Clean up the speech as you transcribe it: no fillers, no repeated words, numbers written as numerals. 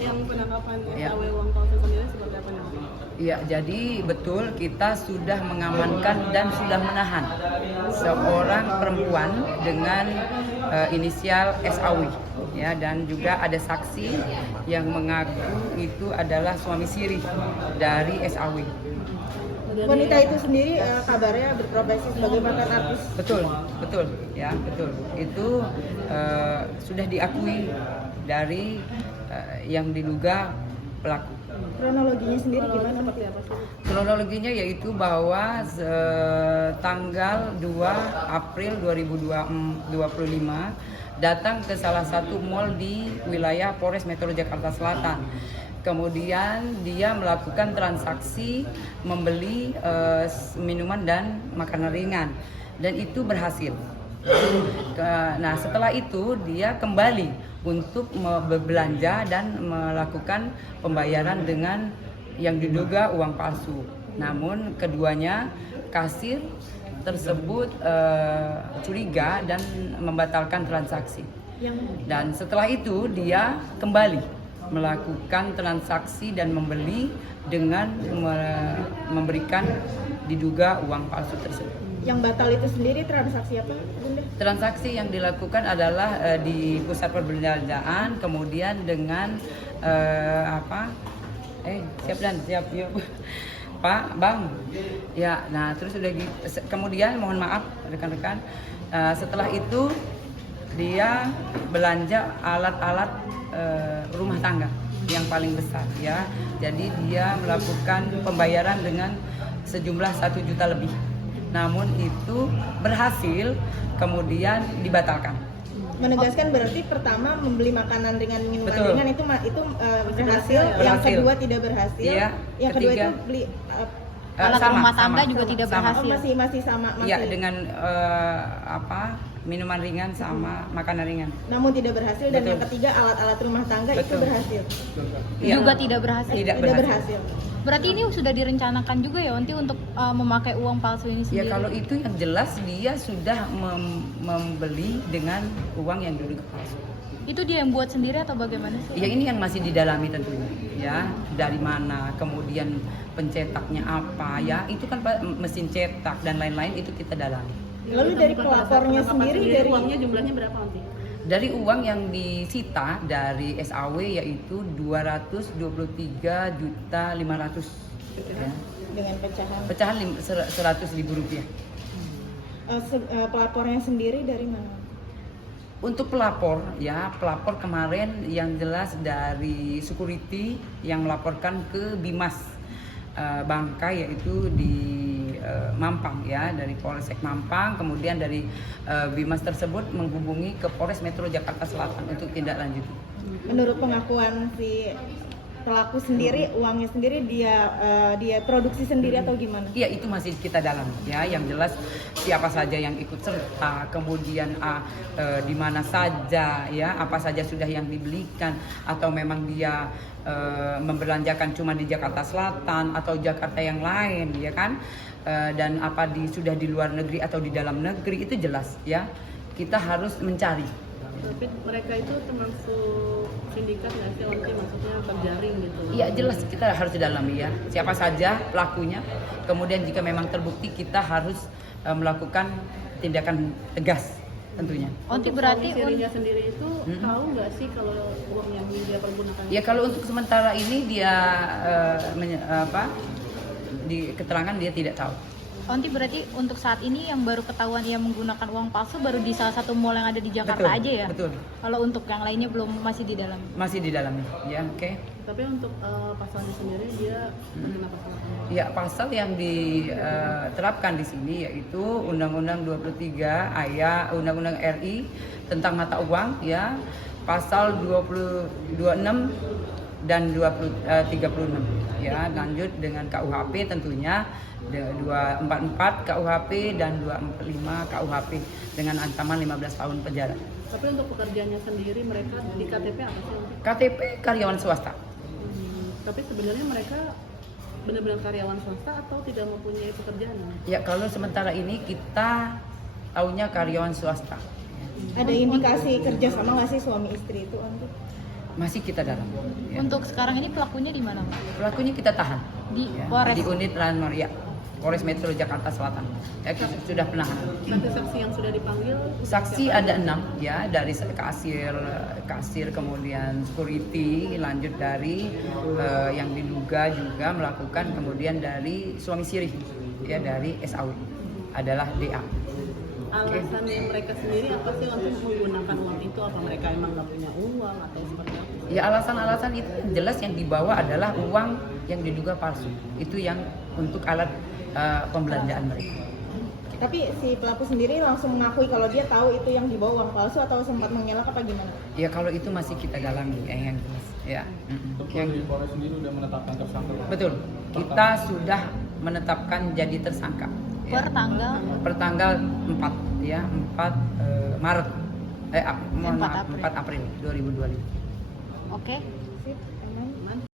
yang penangkapan Ya. SAW uang palsu sendiri seperti apa nih? Iya, jadi betul kita sudah mengamankan dan sudah menahan seorang perempuan dengan inisial SAW, ya, dan juga ada saksi yang mengaku itu adalah suami siri dari SAW. Wanita itu sendiri kabarnya berprofesi sebagai mantan artis. Betul, betul, ya, betul. Itu sudah diakui dari yang diduga pelaku. Kronologinya sendiri gimana? Seperti apa sih? Kronologinya yaitu bahwa tanggal 2 April 2025 datang ke salah satu mal di wilayah Polres Metro Jakarta Selatan. Kemudian dia melakukan transaksi membeli minuman dan makanan ringan dan itu berhasil. Nah, setelah itu dia kembali untuk berbelanja dan melakukan pembayaran dengan yang diduga uang palsu. Namun keduanya kasir tersebut curiga dan membatalkan transaksi. Dan setelah itu dia kembali melakukan transaksi dan membeli dengan memberikan diduga uang palsu tersebut. Yang batal itu sendiri transaksi apa, Bunda? Transaksi yang dilakukan adalah di pusat perbelanjaan, kemudian dengan siap yuk Pak Bang ya. Nah terus udah kemudian mohon maaf rekan-rekan, setelah itu dia belanja alat-alat rumah tangga yang paling besar, ya. Jadi dia melakukan pembayaran dengan sejumlah 1 juta lebih. Namun itu berhasil kemudian dibatalkan. Menegaskan berarti pertama membeli makanan ringan, minuman Betul. ringan itu berhasil, yang kedua tidak berhasil, Iya, yang kedua ketiga, itu beli alat rumah tangga juga tidak berhasil. masih sama Iya, dengan minuman ringan sama makanan ringan. namun tidak berhasil. Dan Betul. yang ketiga alat-alat rumah tangga itu Betul. berhasil. Iya. Juga tidak berhasil. Tidak Tidak berhasil. Berarti ini sudah direncanakan juga ya Onti untuk memakai uang palsu ini Ya sendiri? kalau itu yang jelas dia sudah membeli dengan uang yang diduga palsu. Itu dia yang buat sendiri atau bagaimana sih? Ya ini yang masih didalami tentunya, ya, dari mana, kemudian pencetaknya apa, ya, itu kan mesin cetak dan lain-lain itu kita dalami. Lalu dari pelapornya sendiri dari uangnya jumlahnya berapa nanti? Dari uang yang disita dari SAW yaitu 223.500.000, ya. dengan pecahan. Pecahan 100.000 rupiah. Pelapornya sendiri dari mana? Untuk pelapor, ya, pelapor kemarin yang jelas dari security yang melaporkan ke Bimas Bangka, yaitu di Mampang, ya, dari Polsek Mampang. Kemudian dari Bimas tersebut menghubungi ke Polres Metro Jakarta Selatan untuk tindak lanjut. Menurut pengakuan si pelaku sendiri, uangnya sendiri dia produksi sendiri atau gimana? Iya, itu masih kita dalam, ya. Yang jelas siapa saja yang ikut serta, kemudian di mana saja, ya, apa saja sudah yang dibelikan, atau memang dia membelanjakan cuma di Jakarta Selatan atau Jakarta yang lain, ya kan? Dan apa sudah di luar negeri atau di dalam negeri, itu jelas, ya. Kita harus mencari. Tapi mereka itu termasuk sindikat nggak sih, Onti? Maksudnya terjaring gitu? Iya, jelas kita harus didalami, ya. Siapa saja pelakunya. Kemudian jika memang terbukti kita harus melakukan tindakan tegas tentunya. Onti Untuk berarti suami sirinya sendiri itu tahu nggak sih kalau uang yang dia pergunakan? Ya kalau untuk sementara ini dia di keterangan dia tidak tahu. Onti berarti untuk saat ini yang baru ketahuan ia menggunakan uang palsu baru di salah satu mall yang ada di Jakarta Betul, aja ya? betul. Kalau untuk yang lainnya belum, masih di dalam? Masih di dalamnya, ya, oke. Tapi untuk pasalnya sendiri dia terkena pasal apa? Ya, pasal yang diterapkan di sini yaitu Undang-Undang 23 ayat Undang-Undang RI tentang mata uang, ya, pasal 26 dan 36, ya. Lanjut dengan KUHP tentunya 244 KUHP dan 245 KUHP dengan ancaman 15 tahun penjara. Tapi untuk pekerjaannya sendiri mereka di KTP apa sih? KTP karyawan swasta. Tapi sebenarnya mereka benar-benar karyawan swasta atau tidak mempunyai pekerjaan? Ya, kalau sementara ini kita taunya karyawan swasta. Ada indikasi kerja sama nggak sih suami istri itu, Onti? Masih kita dalam. Ya. Untuk sekarang ini pelakunya di mana, Mbak? Pelakunya kita tahan. Di Ya, Polres. di unit Ranmor, ya. Polres Metro Jakarta Selatan. Ya, kita sudah penahanan. Saksi-saksi yang sudah dipanggil? Saksi ada 6 ya, dari kasir kemudian security, lanjut dari yang diduga juga melakukan, kemudian dari suami siri ya, dari SAW adalah DA. Alasannya mereka sendiri apa sih untuk menggunakan uang itu? Apa mereka emang nggak punya uang atau seperti apa? Ya, alasan-alasan itu jelas yang dibawa adalah uang yang diduga palsu. Itu yang untuk alat pembelanjaan mereka. Tapi si pelaku sendiri langsung mengakui kalau dia tahu itu yang dibawa uang palsu atau sempat mengelak apa gimana? Ya, kalau itu masih kita dalami yang jelas. Ya. Yang di Polres sendiri sudah menetapkan tersangka. Betul. Kita sudah menetapkan jadi tersangka. Ya. Per tanggal 4 ya, 4 Maret. Mohon 4 maaf, April. 4 April 2025. Oke. Sip, aman.